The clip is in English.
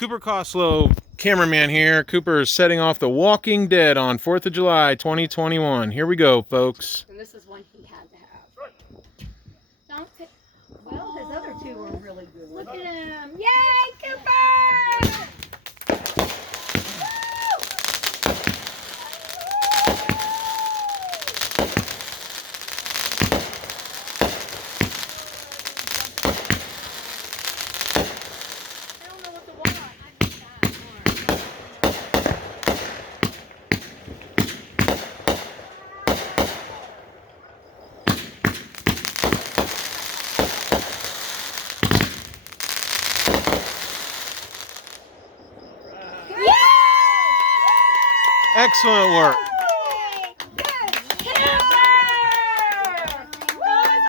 Cooper Coslow, cameraman here. Cooper is setting off The Walking Dead on 4th of July, 2021. Here we go, folks. And this is one he had to have. Don't take... Well, his other two were really good. Look at him. Yay, Cooper! Excellent work.